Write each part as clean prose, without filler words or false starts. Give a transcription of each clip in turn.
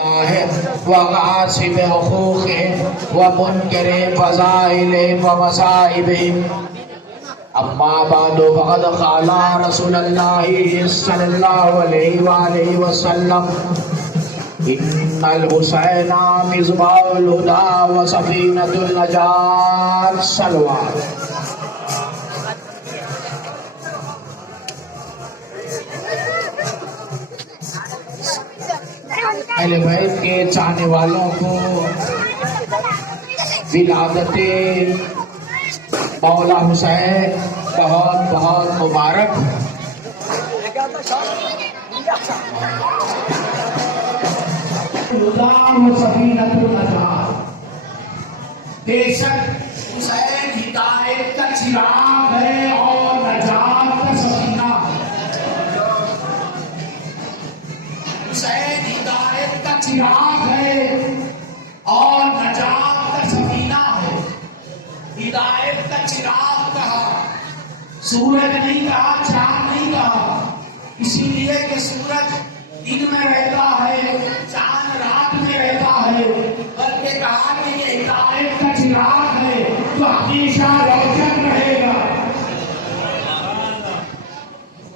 वगासिब हुकूक़ व मुनकर फ़ज़ाइल व मसाइब। अम्मा बादु फ़क़द क़ाला रसूलुल्लाह सल्लल्लाहु अलैहि वसल्लम इन्नल हुसैना मिज़बाहुल हुदा व सफ़ीनतुन नजात सलवात। अहले बैत के चाहने वालों को विलादते मौला हुसैन बहुत बहुत मुबारक। बेशक हुसैन हिदायत का चिराग है और नजात का सफीना। हुसैन हिदायत का चिराग है और नजात का सफीना है। हिदायत का चिराग कहा, सूरज नहीं कहा, चांद नहीं कहा, इसीलिए कि सूरज दिन में रहता है, चांद रात में रहता है, बल्कि कहा कि ये हिदायत का चिराग है तो हमेशा रोशन रहेगा।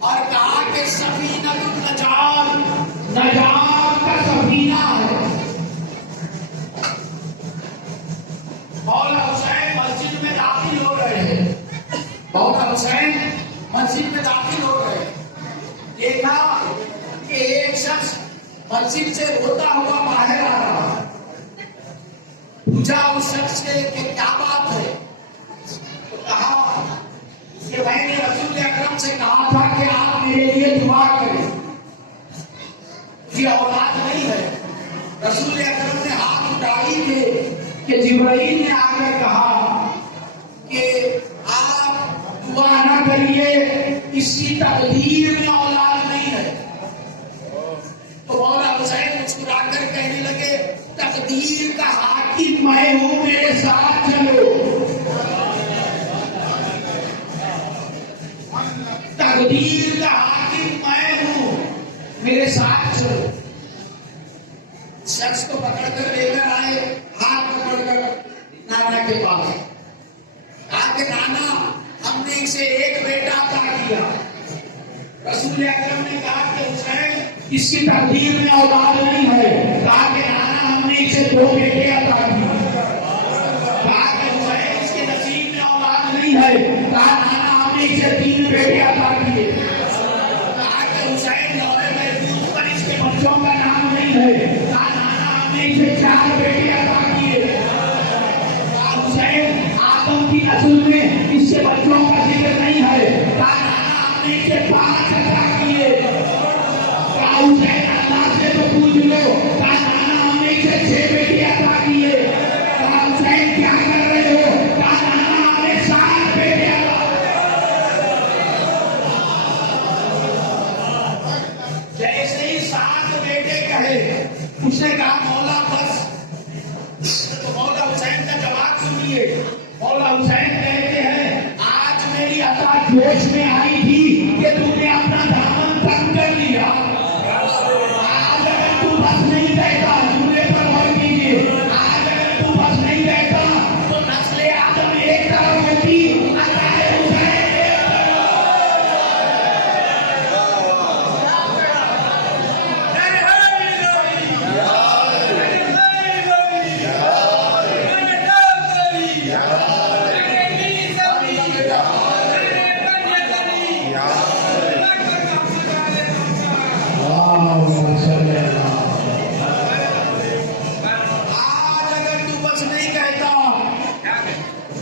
और कहा कि सफीनतुन नजात, नजात का सफीना है। मौला हुसैन मस्जिद में दाखिल हो रहे हैं। मौला हुसैन मस्जिद में दाखिल हो रहे हैं। देखा कि एक शख्स मस्जिद से रोता हुआ बाहर आ रहा है। पूछा उस शख्स से कि क्या बात है? तो कहा कि मैंने रसूल अकरम से कहा था कि आप मेरे लिए दुआ करें, मुझे औलाद नहीं है। रसूल अकरम ने हाथ उठाई थे कि जिब्राइल ने आकर कहा कि आप दुआ ना करिए, इसकी तकदीर में औलाद नहीं है। तो मौला हुसैन मुस्कुराकर कहने लगे, तकदीर का हाकिम मैं हूं, मेरे साथ चलो। तकदीर का हाकिम मैं हूं, मेरे साथ चलो। शख्स को पकड़कर लेकर आए, हाथ पकड़कर नाना के पास। कहा कि नाना, हमने इसे एक बेटा अता किया। रसूल अकरम ने कहा कि हुसैन इसकी तकदीर में औलाद नहीं है। कहा कि नाना, हमने इसे दो बेटे अता किए। कहा कि हुसैन इसके नसीब में औलाद नहीं है। कहा नाना, हमने इसे 3 बेटे अता किए। कहा कि हुसैन लौहे महफूज पर इसके बच्चों का नाम नहीं है। कहा नाना, हमने इसे 4 बेटे अता किए। कहा हुसैन आदम की नस्ल में इसके बच्चों का जिक्र नहीं है। कहा नाना, हमने इसे 5 अता किए। कहा हुसैन अल्लाह से तो पूछ लो। कहा नाना, हमने इसे 6 बेटे अता किए। कहा हुसैन क्या कर रहे हो? कहा नाना, हमने 7 बेटे अता। जैसे ही 7 बेटे कहे, उसने कहा मौला बस। तो मौला हुसैन का जवाब सुनिए। मौला हुसैन कहते हैं, आज मेरी अता जोश में आई थी कि तूने अपना दामन तंग कर लिया। आज अगर तू बस नहीं रहता, जूरे पर गौर कीजिए, आज अगर तू बस नहीं रहता तो नस्ले आदम एक तरफ होती, अताए हुसैन एक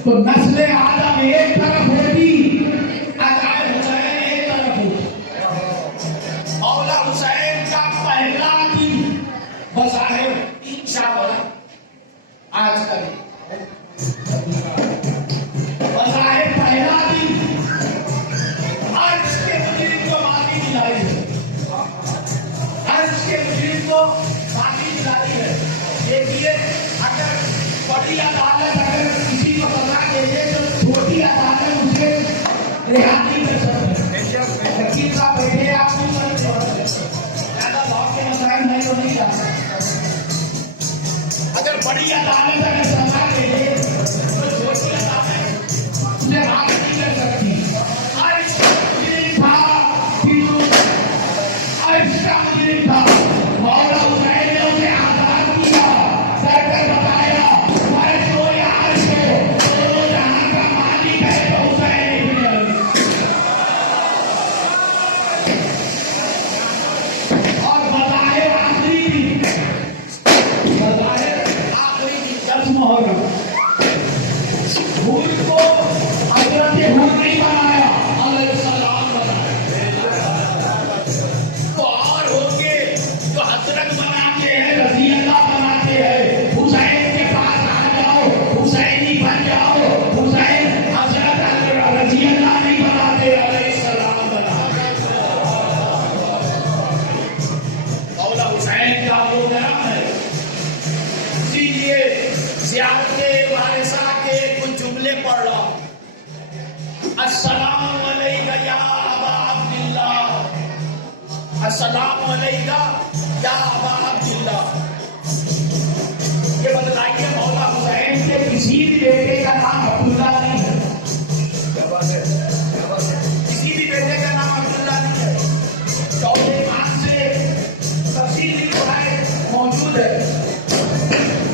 तो नस्ले आदम एक तरफ होती, अताए हुसैन एक तरफ होती। मौला हुसैन का पहला दिन बज़ाहिर इंशाअल्लाह आज का दिन, बज़ाहिर पहला दिन अर्श के मुजरिम को माफी दिलाई है। अर्श के मुजरिम को माफी दिलाई है। देखिए, अगर बड़ी अदालत अगर किसी को सजा दे दे तो छोटी अदालत उसे रिहा नहीं कर सकती। वकील साहब बैठे, आप नहीं कर सकते, ज्यादा बहुत के मसाइल नहीं तो नहीं जा सकते। बड़ी अदालत अगर सजा दे तो छोटी अदालत उसे माफ नहीं कर सकती। मौला हुसैन ने उसे आजाद किया, करके बताया मैं तो यार से दोनों जहां का मालिक है तो हुसैन इब्न अली। और बताए आखिरी दिन दस मुहर्रम हुर को हजरत हुर नहीं बनाया, अलैहिस्सलाम बनाया। तो और होंगे जो हजरत बनाते हैं, रज़ी अल्लाह बनाते हैं, हुसैन के पास आ जाओ, हुसैनी बन जाओ, हुसैन हजरत रज़ी अल्लाह नहीं बनाते, अलैहिस्सलाम बनाते। मौला हुसैन का वो नाम है। इसीलिए ज़ियारते वारिसा के कुछ जुमले पढ़ रहा हूं। अस्सलाम अलैका या अबा अब्दुल्लाह, अस्सलाम अलैका या अबा अब्दुल्लाह। ये बतलाइए मौला हुसैन के किसी भी बेटे का नाम अब्दुल्ला नहीं है। किसी भी बेटे का नाम अब्दुल्ला नहीं है। चौथे इमाम से तफसील लिखा है, मौजूद है।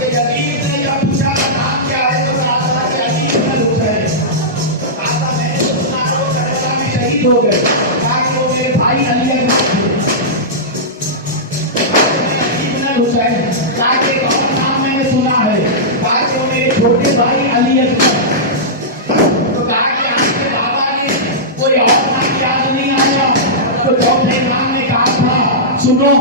यजीद ने जब पूछा नाम क्या है तो कहा कि अली इब्न हुसैन। कहा मैंने तो सुना वो करबला में शहीद हो गए, कहा कि वो मेरे भाई अली इब्न हुसैन। कहा कि कौन नाम मैंने सुना है, कहा कि वो मेरे छोटे भाई अली असगर। तो कहा कि आपके बाबा ने कोई और नाम याद नहीं आया। तो चौथे इमाम ने कहा था सुनो